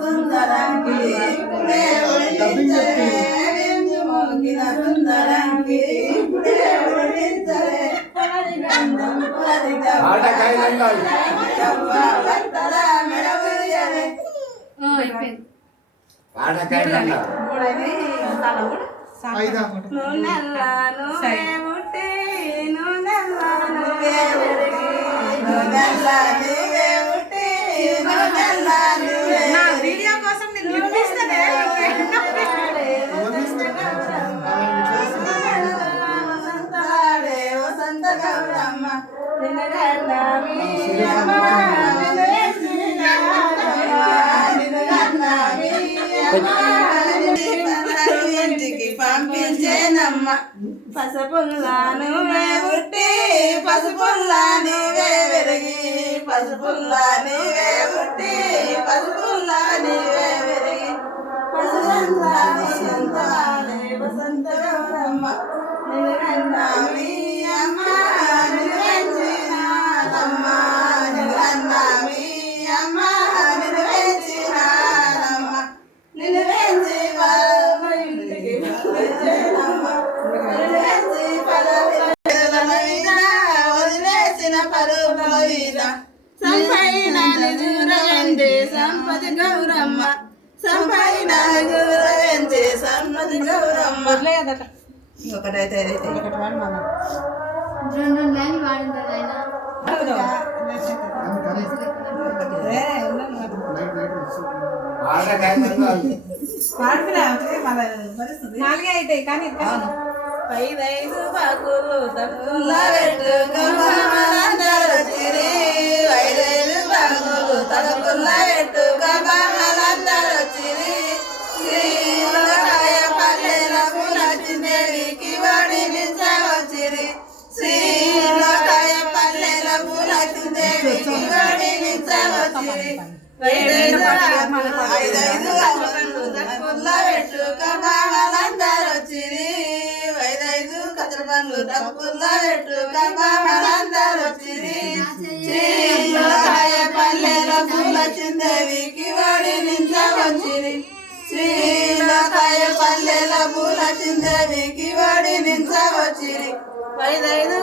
సుందరంకి సుందరంకి video కోసం నేను వినిపిస్తానే వసంత గౌరమ్మ ఇంటికి పంపించేనమ్మ పసుపుల్లా నువ్వే పుట్టి పసుపుల్లా నీవే పెరిగి పసుపుల్లా నీవే పుట్టి పసుపుల్లా నీవే పెరిగి వసంత గౌరమ్మ నిన్ను కన్నా మీ అమ్మ నిన్ను పెంచినాదమ్మ నిన్ను కన్నా మీ అమ్మ నిన్ను పెంచినాదమ్మ నిన్ను పెంచి ఇంటికి పంపించేనమ్మ వదిలేసిన పరుగుల మీద సంపైన నిజురగండి సంపతి గౌరమ్మ సంపైన నిజురగండి సంపతి గౌరమ్మ ఒకటైతే నాలుగే అవుతాయి కానీ 5 బాకులు తక్కువ పెట్టుకోమలందరొచ్చిరి 5 బాకులు తక్కువ పెట్టుకోమలందరొచ్చిరి శ్రీలకాయ పల్లెలకు నచ్చినవికి వడినించవచ్చిరి శ్రీలకాయ పల్లెలకు నచ్చినవికి వడినించవచ్చిరి 5 బాకులు తక్కువ పెట్టుకోమలందరొచ్చిరి 5 కచరపండ్లు తప్పుల్లో పెట్టుకోమలందరొచ్చిరి శ్రీలకాయ పల్లెల పూల చిందేవికి వడినించవచ్చిరి శ్రీలకాయ పల్లెల పూల చిందేవికి వడినించవచ్చిరి 5